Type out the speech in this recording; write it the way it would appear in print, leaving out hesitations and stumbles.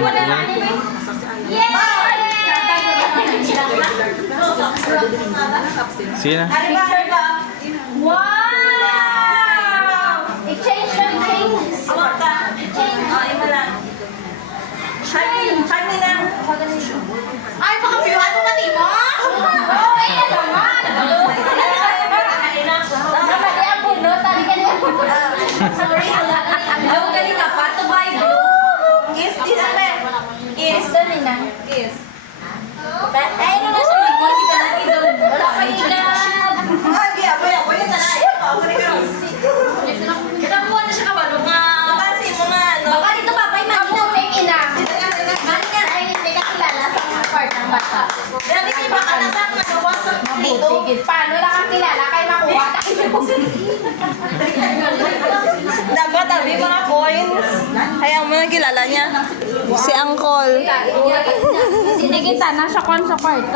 mo na anime. Yes! Sige na. Wow! I-change na, i-change. Ay, baka piluhan mo pati mo? Oo, ayan naman. Namali ang puno, tali ka niya. Sorry, ang galing ka pa, to buy blue. Kiss, din ang men. Kiss, doon din na. Kiss. Ay, ano na siya, mag-kiss ka na dito. Wala pa ilan. Ay, di, aboy yung tanay. Kita mo na siya kabalo nga. Kasi mo nga, no? Baka dito papay, mag-take ina. Mali nga, ay hindi ka kilala sa mga part ng bata. Dati di ba ka nasak na nawasak dito? Paano lang ang kilala kayo makuha? Dapat abi mga coins. Kaya mo nang kilala niya. Si Uncle. Sige, nasa kon sa part.